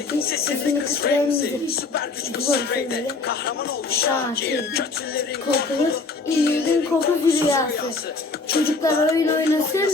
Necati, sesini kız Remzi, süper güç bu spreyde, kahraman oldu Şakir, kötülerin korkulu, iyiliğin kokusu rüyası. Çocuklar oyun oynasın,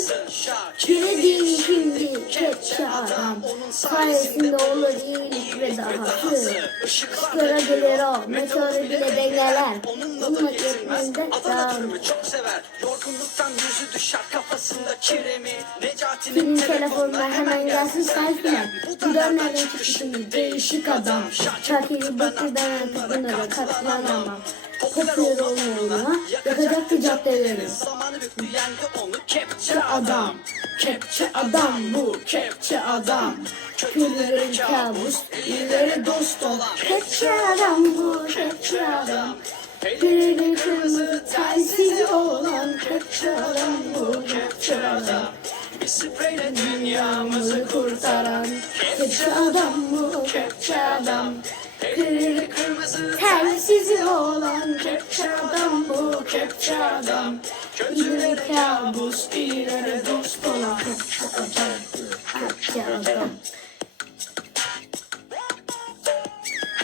biri değil şimdi kepçe adam. Sayesinde olur iyilik ve dahası. Işıklara gelir o, meteoru bile dengeler. Bununla yetmende dağılır. Çok sever, yorgunluktan yüzü düşer kafasında kiremi. Necati'nin telefonuna hemen gelsin sayfine. Bu da nereden çıktı şimdi değişik adam. Şakir'i bakır ben artık bunlara katlanamam. Popüler olmalarına yakacaktı caddeleri. Zamanı büktü yendi onu kepçe adam. Kepçe adam bu kepçe adam. Kötülere kabus, iyilere dost olan. Kepçe adam bu kepçe adam. Elleri kırmızı telsizi olan kepçe adam bu kepçe adam. Bir spreyle dünyamızı kurtaran kepçe adam bu kepçe adam. Elleri kırmızı telsizi olan kepçe adam bu kepçe adam. Kötülere kabus, iyilere dost olan kepçe adam bu kepçe adam.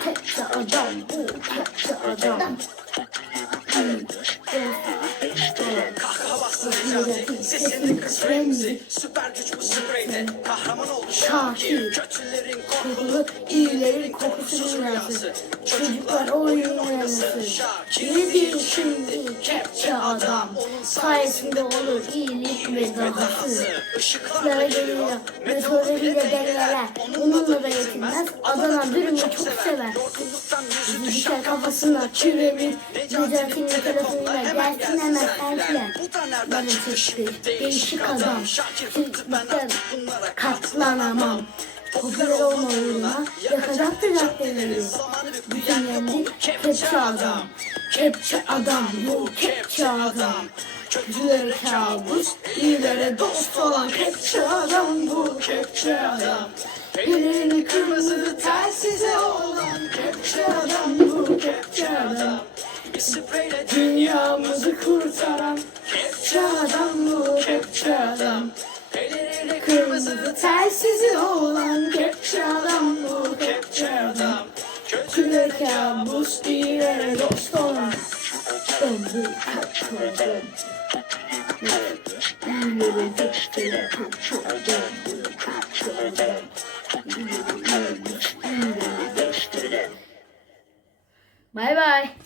Kepçe adam bu kepçe adam. Kahkahası Necati, sesini kız Remzi, süper güç bu spreyde, kahraman oldu Şakir, kötülerin korkulu, iyilerin kokusu rüyası. Çocuklar oyun oynasın, Şakir değil şimdi kepçe adam. Sayesinde olur iyilik ve dahası. Işıklara geliyor, meteoru bile dengeler. Onunla da yetinmez, Adana dürümü çok sever. Yüzü düşer kafasına çüremir, Necati'nin telefonuyla gelsin hemen selfie. Bana çıktı değişik adam, çocuklar katlanamam. Popüler olma uğruna yakacaktı caddeleri. Bütün yendi kepçe adam. Kepçe adam bu kepçe adam. Kötülere kabus, iyilere dost olan kepçe adam bu kepçe adam. Elini kırmızı telsize olan kepçe adam bu kepçe adam. Bir spreyle dünyamızı kurtaran kepçe adam bu kepçe adam. Elleri kırmızı telsizi olan kepçe adam bu kepçe adam. Kötüler kabus, iyilere dost olan bu kepçe adam. İyileri kötülere kepçe adam bu kepçe adam. İyileri dost olan. Bye bye.